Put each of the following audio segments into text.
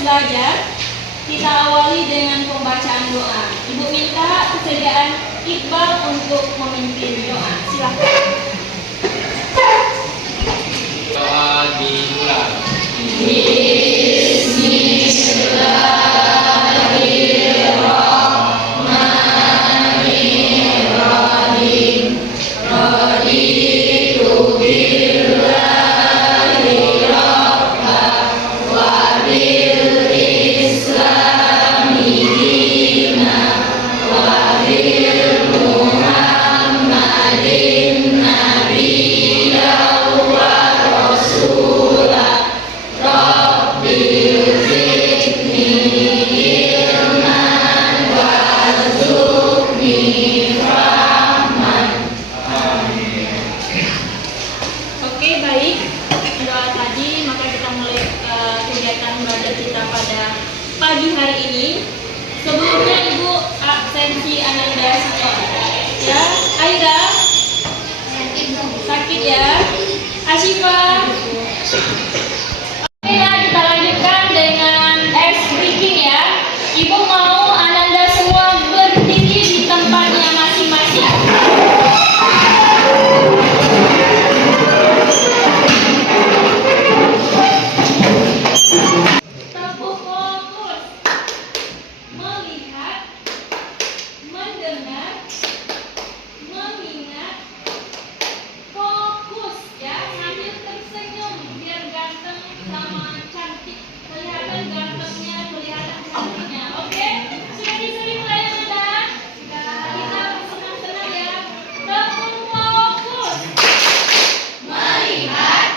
belajar, kita awali dengan pembacaan doa. Ibu minta kesediaan Iqbal untuk memimpin doa. Silakan. Doa dimulai. Oke, baik. Doa tadi, maka kita mulai kegiatan belajar kita pada pagi hari ini. Sebelumnya Ibu absensi Ananda Sito. Ya, Aira sakit ya. Asyifa. Oke ya, kita lanjutkan dengan speaking ya. Ibu mau Ananda semua berdiri di tempatnya masing-masing. Teguh fokus, melihat, mendengar, mengingat, fokus ya, sambil tersenyum biar ganteng sama cantik, kelihatan gantengnya, kelihatan cantiknya. Oke, sudah disuruh mulai Anda? Kita senang-senang ya. Teguh fokus, melihat,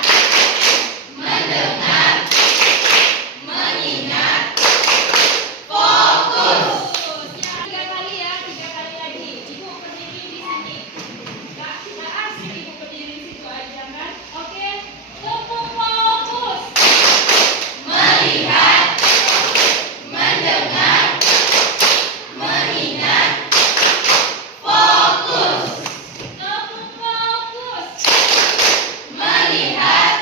mendengar, mengingat, fokus. Ya, 3 kali ya, 3 kali lagi. Ibu berdiri di sini. Nggak asik Ibu berdiri di situ aja kan? Oke, teguh fokus. Melihat, mendengar, mengingat, fokus. Teguh fokus. Melihat,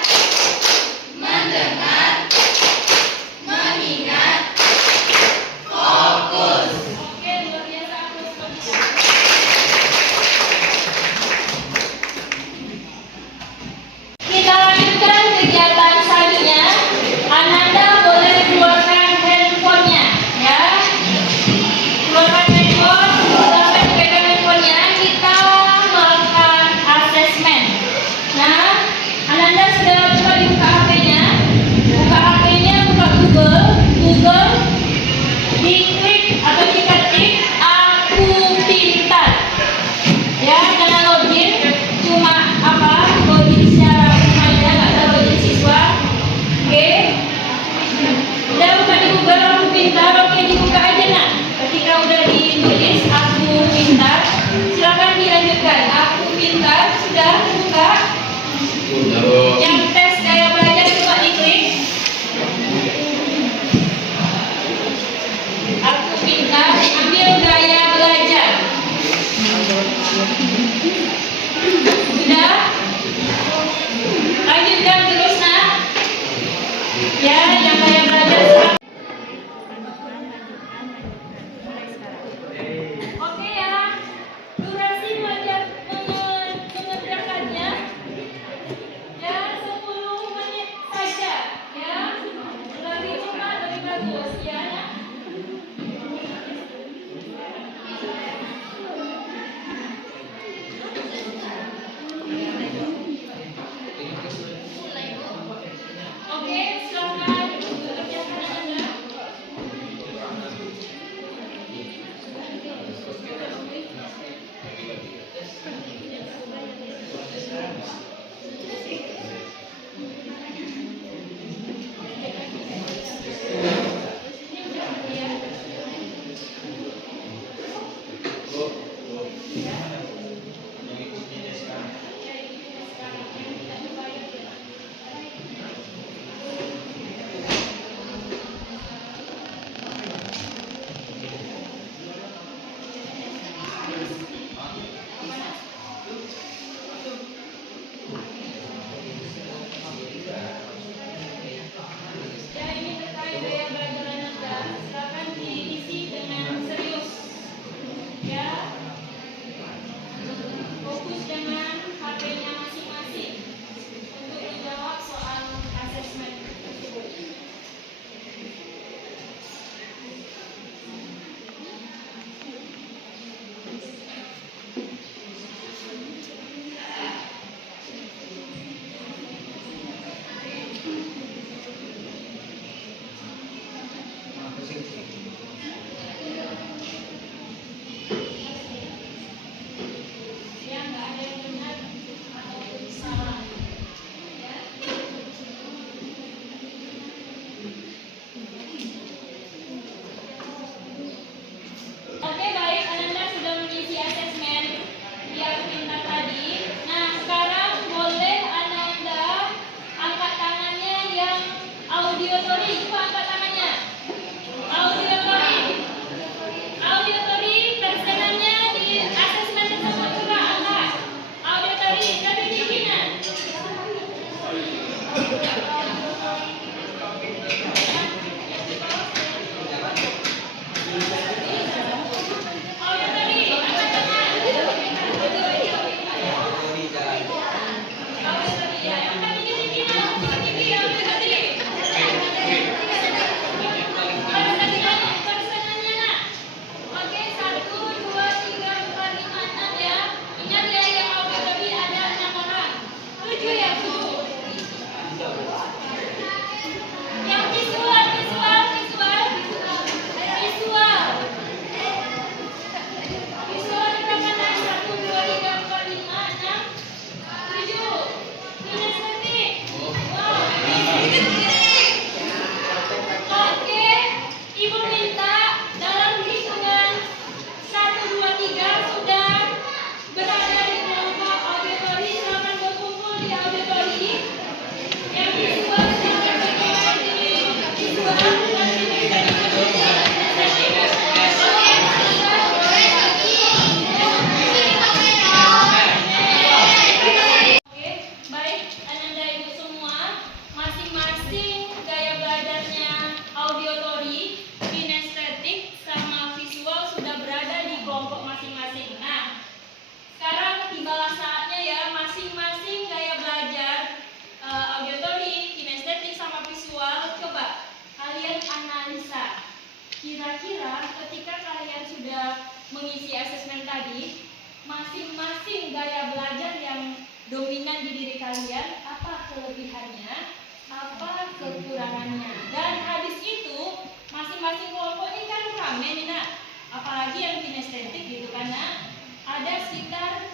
mendengar, mengingat, fokus. Oke, luar biasa. Kita lanjutkan kegiatan selanjutnya. Ananda boleh keluarkan handphonenya, ya. Keluarkan handphone, sampai dipegang handphonenya. Kita melakukan asesmen. Nah, Ananda sudah coba dibuka HP-nya. Buka HP-nya, buka Google, diklik atau diketik Aku Pintar. Ya, jangan login, cuma login secara aja, nggak ada login siswa. Oke, udah buka di Google Aku Pintar. Oke, dibuka aja nak. Ketika udah ditulis Aku Pintar, silakan dilanjutkan. Aku Pintar sudah buka. Yang tes gaya belajar coba diklik. Aku Pintar, ambil gaya belajar. Sudah? Lanjutkan terus nak. Ya, yang gaya belajar sekarang. Oke ya. Durasi mengerjakannya ya 10 menit saja ya. Lebih cepat lebih bagus ya nak. Oke, silakan Kira-kira ketika kalian sudah mengisi asesmen tadi, masing-masing gaya belajar yang dominan di diri kalian, apa kelebihannya, apa kekurangannya. Dan habis itu, masing-masing kelompok ini kan rame nih nak, apalagi yang kinestetik gitu, karena ada sekitar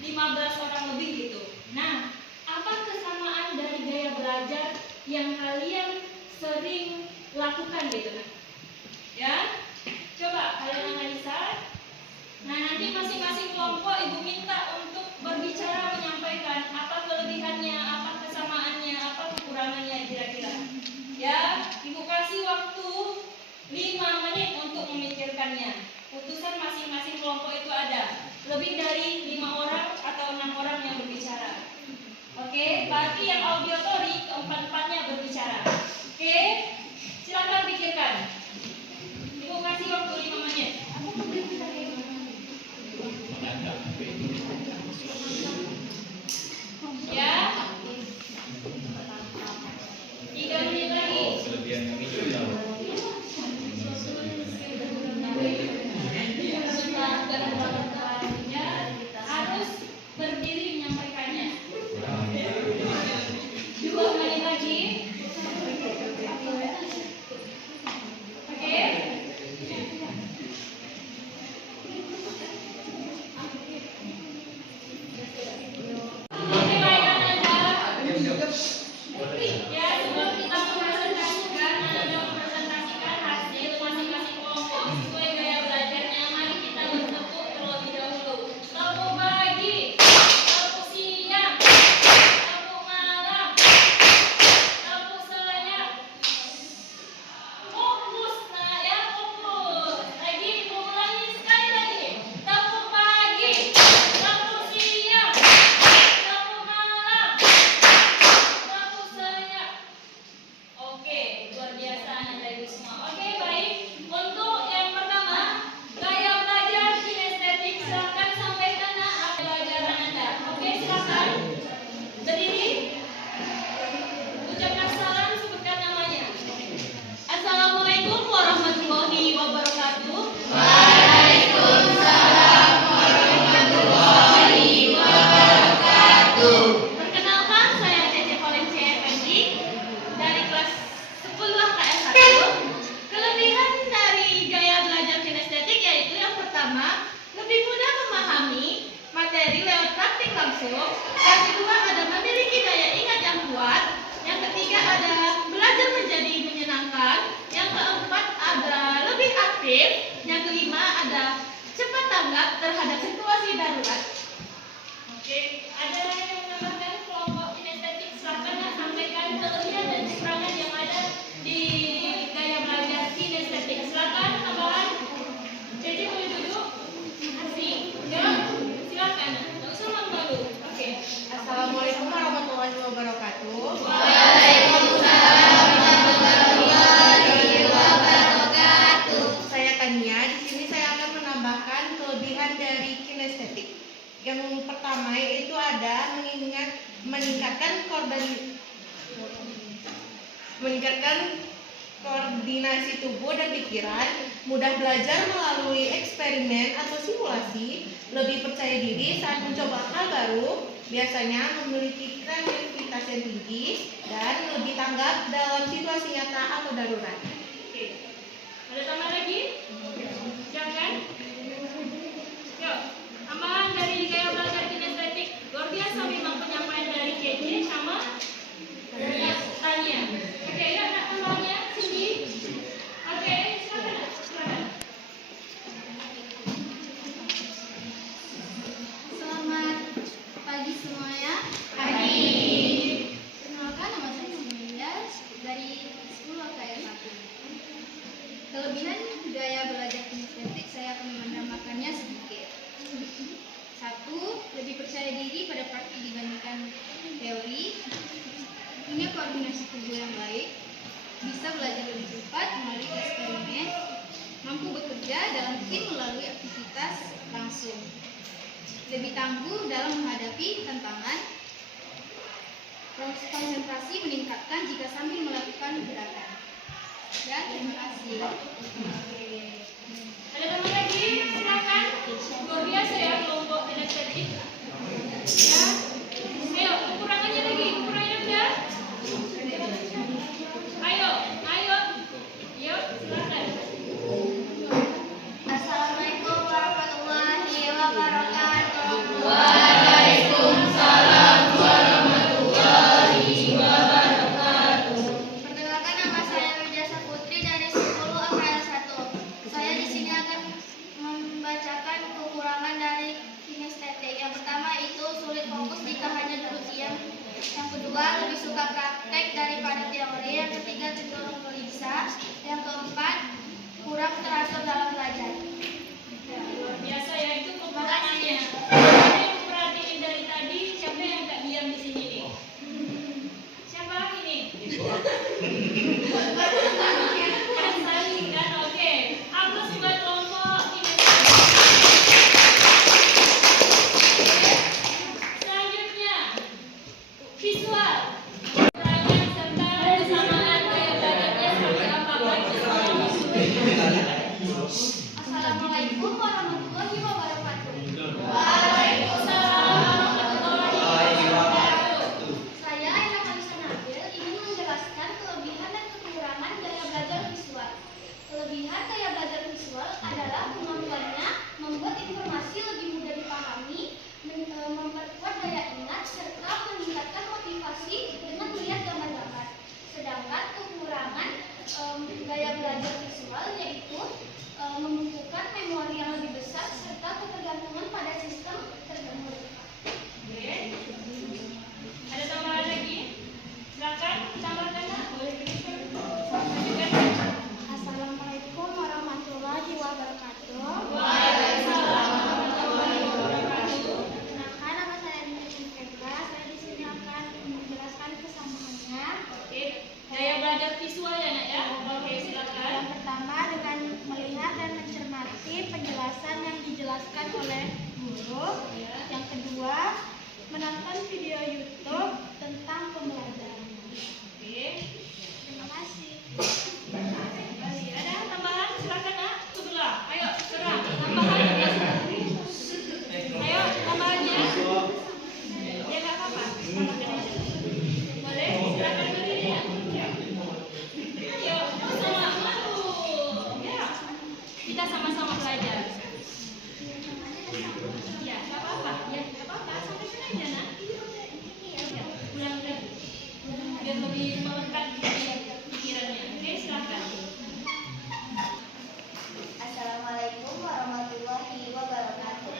15 orang lebih gitu. Nah, apa kesamaan dari gaya belajar yang kalian sering lakukan gitu nah? Ya, coba kalian analisa. Nah, nanti masing-masing kelompok ibu minta untuk berbicara, menyampaikan apa kelebihannya, apa kesamaannya, apa kekurangannya kira-kira. Ya, ibu kasih waktu 5 menit untuk memikirkannya. Putusan masing-masing kelompok itu ada lebih dari 5 orang atau 6 orang yang berbicara. Oke, berarti yang auditory keempat-empatnya berbicara. Oke, silakan pikirkan. Ibu kasih waktu 5 menit. Ya, 3 menit lagi. Ya, harus berdiri menyampaikannya. 2 menit lagi. Oke. Oke, baik Ananda. Ya, sebelum kita mempresentasikan, Ananda mempresentasikan hasil masing-masing kelompok sesuai gaya belajarnya. Mari kita bertepuk terlebih dahulu. Tepuk pagi, tepuk siang, tepuk malam, tepuk selanjutnya. Fokus, nah ya fokus. Lagi, ulangi sekali lagi. Tepuk pagi, tepuk siang, tepuk malam, tepuk selanjutnya. Oke, luar biasa Ananda ibu semua. Oke, baik. Untuk yang pertama, gaya belajar kinestetik. Silakan sampaikan apa belajar Ananda. Oke, silakan. Berdiri. Ucapkan salam, sebutkan namanya. Assalamualaikum warahmatullahi wabarakatuh. Perkenalkan, saya Cece Valencia Effendi dari kelas 10 HKS 1. Kelebihan dari gaya belajar kinestetik yaitu yang pertama, lebih mudah memahami materi lewat praktik langsung. Yang kedua, ada memiliki daya ingat yang kuat. Yang ketiga, ada belajar menjadi menyenangkan. Yang keempat, ada lebih aktif. Yang kelima, ada cepat tanggap terhadap situasi darurat. Oke, ada yang menambahkan kelompok kinestetik? Silakan ya, sampaikan kelebihan dan kekurangan yang ada di gaya belajar kinestetik. Silakan tambahan. Jadi boleh duduk. Asik. Ya, silakan. Nggak usah malu-malu. Oke. Assalamualaikum warahmatullahi wabarakatuh. Saya Tania. Di sini saya akan menambahkan kelebihan dari kinestetik. Yang pertama yaitu ada meningkatkan koordinasi tubuh dan pikiran, mudah belajar melalui eksperimen atau simulasi, lebih percaya diri saat mencoba hal baru, biasanya memiliki kreativitas yang tinggi, dan lebih tanggap dalam situasi nyata atau darurat. Oke. Ada tambahan lagi? Jangan. Yuk, tambahan dari gaya belajar kinestetik. Luar biasa memang penyampaian dari Cece sama Tania. Oke, ya nak tambahannya Cindy. Oke, silakan. Silakan. Selamat pagi semuanya. Pagi. Perkenalkan, nama saya Sumelia dari 10 KS 1. Kelebihan gaya belajar kinestetik saya akan menambahkannya sedikit. 1. Lebih percaya diri pada praktik dibandingkan teori. Punya koordinasi tubuh yang baik. Bisa belajar lebih cepat melalui eksperimen. Mampu bekerja dalam tim melalui aktivitas langsung. Lebih tangguh dalam menghadapi tantangan. Konsentrasi meningkatkan jika sambil melakukan gerakan. Dan terima kasih. Ada teman lagi? Silakan. Luar biasa ya kelompok kinestetik. Ya. Ayo, kekurangannya lagi. Kekurangannya udah? Ayo, ayo. Yuk, silakan. Assalamualaikum warahmatullahi wabarakatuh. Perkenalkan, nama saya Wijasa Putri dari 10 AKL 1. Saya di sini akan membacakan kekurangan dari kinestetik. Yang pertama itu sulit fokus jika hanya duduk diam. Yang kedua, lebih suka praktek daripada teori. Yang ketiga, cenderung gelisah. Yang keempat, kurang teratur dalam belajar. Ya, luar biasa ya itu kekurangannya. Siapa yang perhatiin dari tadi? Siapa yang tak diam di sini nih? Siapa lagi nih? Yang saling kan? Oke. Aplaus buat kelompok kinestetik. Selanjutnya, visual. Kekurangan serta kesamaan gaya belajarnya seperti apa? Assalamualaikum warahmatullahi wabarakatuh. Waalaikumsalam warahmatullahi wabarakatuh. Saya Aina Kalisa Nabil ingin menjelaskan kelebihan dan kekurangan gaya belajar visual. Kelebihan gaya belajar visual adalah kemampuannya membuat informasi lebih mudah dipahami, memperkuat daya ingat, serta meningkatkan motivasi dengan melihat gambar-gambar. Sedangkan kekurangan gaya belajar visual yaitu membutuhkan memori yang lebih besar serta ketergantungan pada sistem terdahulu. Oke. Ada tambahan lagi? Silakan tambahkan, Nak. Boleh tuliskan. Lanjutkan. Assalamualaikum warahmatullahi wabarakatuh. Waalaikumsalam warahmatullahi wabarakatuh. Perkenalkan, nama saya Nini Febra. Saya di sini akan menjelaskan kesamaannya. Oke. Gaya belajar visual ya, Nak ya? Oke, silakan. Yang pertama dengan melihat dan mencermati penjelasan yang dijelaskan oleh guru. Yang kedua, menonton video YouTube tentang pembelajaran. Oke. Terima kasih. Masih ada tambahan? Silakan, Nak. Sebelah. Ayo, serang. Tambahan. Ayo, tambahannya. Ya, nggak apa-apa. Tambahkan aja. Boleh? Silakan berdiri ya. Ayo, sama. Aduh. Ya. Kita sama-sama belajar. Ya, nggak apa-apa. Ya, nggak apa-apa. Sampaikan aja, Nak. Ya, ulang lagi. Biar lebih melekat di pikirannya. Oke, silakan. Assalamualaikum warahmatullahi wabarakatuh.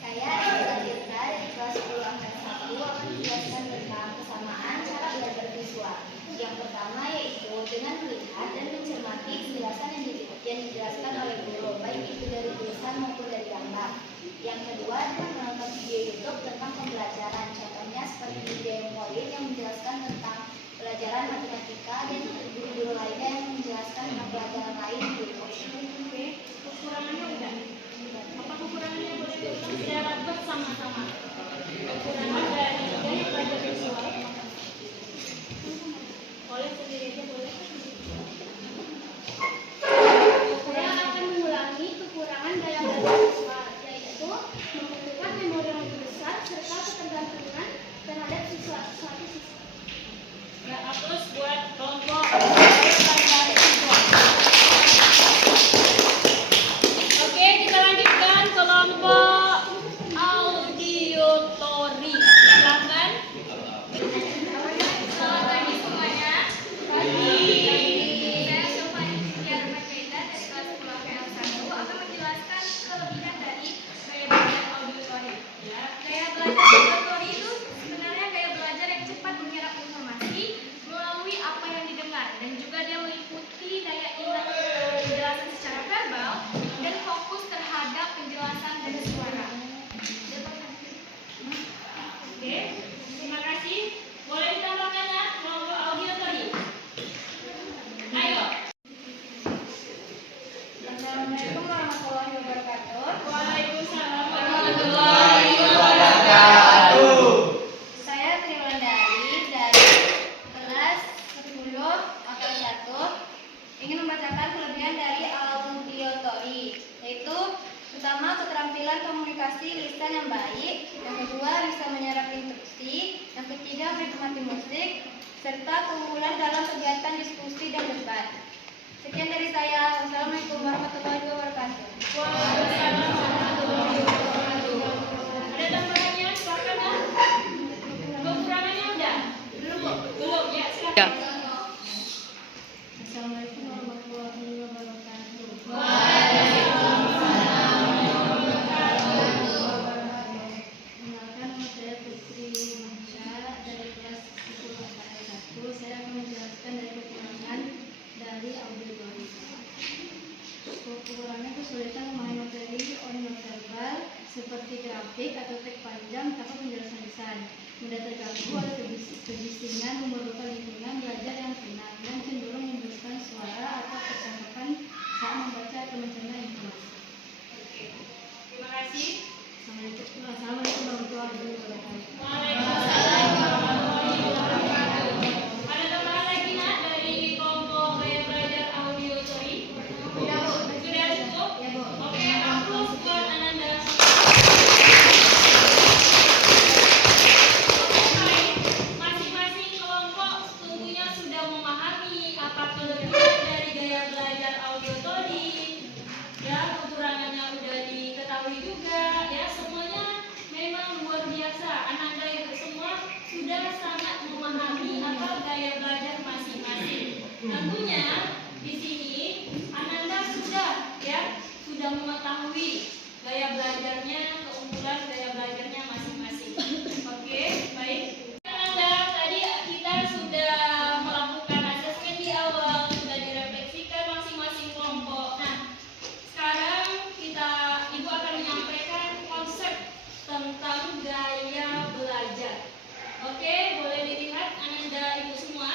Saya Rizka Tirta dari kelas 10 angkatan 1 akan menjelaskan tentang kesamaan cara belajar visual. Yang pertama yaitu dengan melihat dan mencermati penjelasan yang dijelaskan oleh guru, baik itu dari tulisan maupun dari gambar. Yang kedua dengan menonton video YouTube tentang pembelajaran. Contohnya seperti video Morin yang menjelaskan tentang pelajaran matematika dan guru-guru lainnya yang menjelaskan tentang pelajaran lain di YouTube. Oke, kekurangannya udah. Apa kekurangannya boleh diulang secara bersama-sama? Kekurangan dari gaya belajar visual. Boleh sendiri aja boleh. Saya akan mengulangi kekurangan gaya belajar visual, yaitu membutuhkan memori yang lebih besar serta ketergantungan terhadap suatu sistem. Ya, aplaus buat kelompok gaya belajar visual. Oke, kita lanjutkan kelompok audiotori. Silakan. Selamat pagi semuanya. Saya Sofani Tiar Macaida dari kelas 10 AKL 1 akan menjelaskan kelebihan dari gaya belajar auditori. Gaya belajar auditori itu sebenarnya gaya belajar yang cepat menyerap informasi melalui apa yang didengar, dan juga dia meliputi daya ingat penjelasan secara verbal dan fokus terhadap penjelasan dan suara. Oke, terima kasih. Boleh ditambahkan ya kelompok audiotori. Ayo. Assalamualaikum warahmatullahi wabarakatuh. Waalaikumsalam warahmatullahi Wabarakatuh. Saya Triwandari dari 3 menikmati musik, serta keunggulan dalam kegiatan diskusi dan debat. Sekian dari saya. Wassalamualaikum warahmatullahi wabarakatuh. Waalaikumsalam warahmatullahi wabarakatuh. Ada tambahannya? Silakan ya. Kekurangannya udah? Belum ya, silakan. Assalamualaikum warahmatullahi wabarakatuh. Perkenalkan, nama saya Putri Mansha dari kelas 10 KPL 1. Saya akan menjelaskan dari kekurangan dari auditori. Kekurangan kesulitan memahami materi non-verbal seperti grafik atau teks panjang tanpa penjelasan lisan, mudah terganggu atau kebisingan, memerlukan lingkungan belajar yang tenang, dan cenderung menimbulkan suara atau kesamaan saat membaca atau mencerna informasi. Oke. Terima kasih. Assalamualaikum warahmatullahi wabarakatuh. Waalaikumsalam warahmatullahi wabarakatuh. Ada tambahan lagi nak dari kelompok gaya belajar auditori? Sudah cukup? Ya, Bu. Oke, approve buat Ananda. Masing-masing kelompok tentunya sudah memahami apa kelebihan dari gaya belajar auditori. Ya, kekurangannya udah diketahui juga. Ya, semuanya memang luar biasa. Ananda itu semua sudah sangat memahami apa gaya belajar masing-masing. Tentunya di sini Ananda sudah mengetahui gaya belajarnya, keunggulan gaya belajarnya masing-masing. Oke, baik. Ananda, tadi kita sudah melakukan asesmen di awal, sudah direfleksikan masing-masing kelompok. Nah, sekarang Ibu akan menyampaikan konsep tentang gaya belajar. Oke, boleh dilihat Ananda Ibu semua?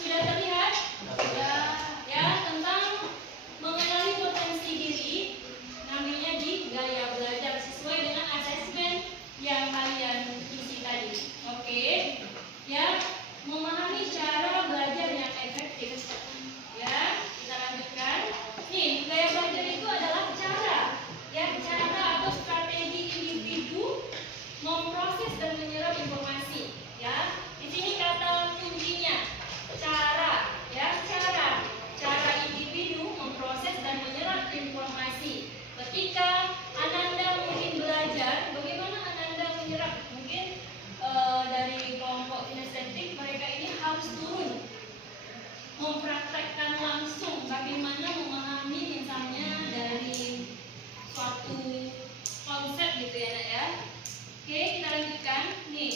Sudah terlihat? Ya, tentang mengenali potensi diri, namanya di gaya belajar sesuai dengan asesmen yang kalian isi tadi. Oke, ya, memahami cara belajar yang efektif. Ya, kita lanjutkan. Nih, gaya belajar itu adalah cara atau strategi individu memproses dan menyerap informasi. Ya, di sini kata kuncinya cara. Ya, cara individu memproses dan menyerap informasi. Ketika Ananda mungkin belajar, bagaimana Ananda menyerap? Mungkin dari kelompok kinestetik mereka ini harus turun mempraktekkan langsung bagaimana memahami misalnya dari suatu konsep gitu ya Nak ya. Oke, kita lanjutkan. Nih,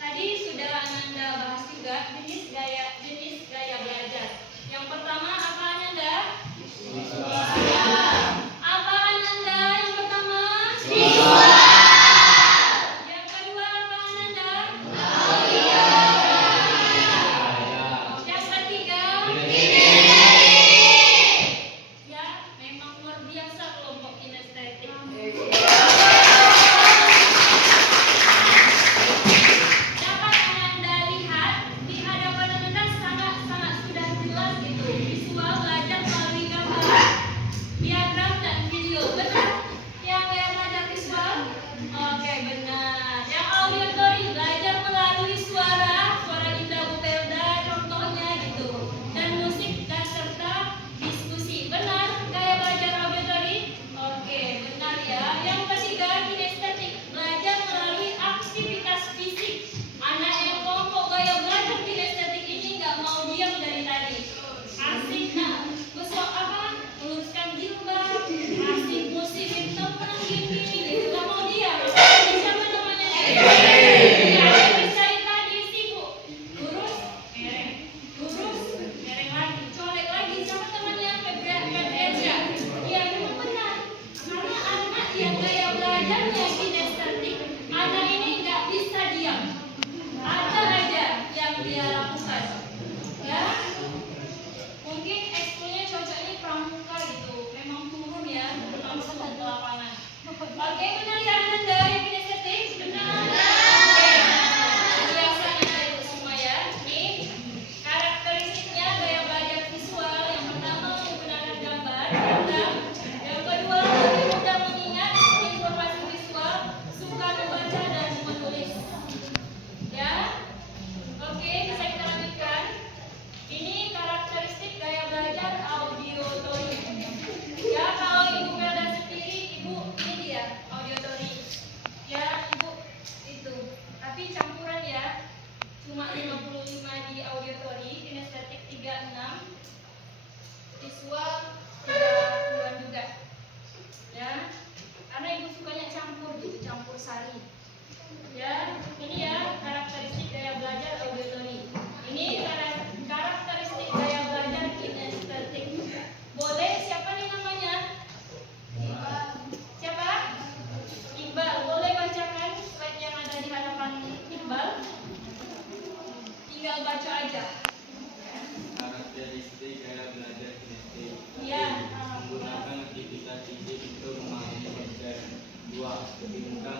tadi sudah Ananda bahas juga jenis gaya belajar. Yang pertama apa Ananda? Apa Ananda yang pertama? Yang kedua apa Ananda? Yang ketiga? Ya, memang luar biasa kelompok kinestetik. Dapat Ananda lihat di hadapan Ananda sangat sudah jelas gitu. Visual belajar melalui gambar. Biar Tapi campuran ya. Cuma 55 di auditori, kinestetik 36, visual 30-an juga. Ya. Karena ibu sukanya campur gitu, campur sari. Ya, ini ya karakteristik gaya belajar auditori. Ini karakteristik gaya belajar kinestetik. Boleh siapa nih namanya? Siapa? Iqbal. Boleh bacakan slide yang ada di hadapan Iqbal? Tinggal baca aja. Karakteristik gaya belajar kinestetik. Iya. Menggunakan aktivitas fisik untuk memahami konsep. 2. Membingungkan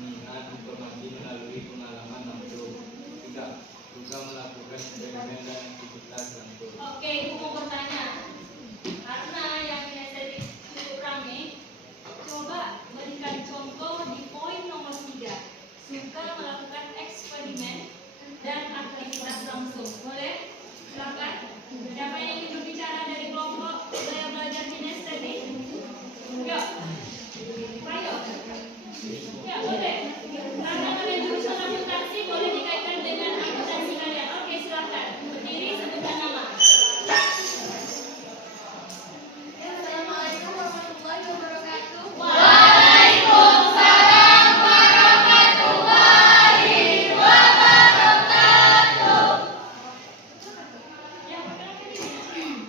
mengingat informasi melalui pengalaman langsung. 3. Juga melakukan eksperimen dan aktivitas langsung. Oke, ibu mau bertanya. Karena yang kinestetik cukup rame, coba berikan contoh di poin nomor 3. Suka melakukan eksperimen dan aktivitas langsung. Boleh? Silakan. Siapa yang ingin berbicara dari kelompok gaya belajar kinestetik? Yuk. Ayo. Ya, boleh. Karena ada jurusan akuntansi, boleh dikaitkan dengan akuntansi kalian. Oke, silakan. Berdiri, sebutkan nama. Assalamualaikum warahmatullahi wabarakatuh. Waalaikumsalam warahmatullahi wabarakatuh. Ya, perkenalkan diri.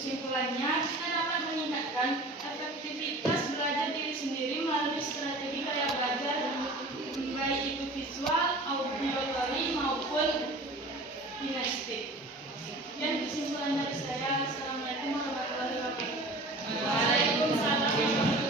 kesimpulannya, kita dapat meningkatkan efektivitas belajar diri sendiri melalui strategi gaya belajar, baik itu visual, auditory maupun kinestik. Dan kesimpulan dari saya, Assalamualaikum warahmatullahi wabarakatuh. Waalaikumsalam warahmatullahi wabarakatuh.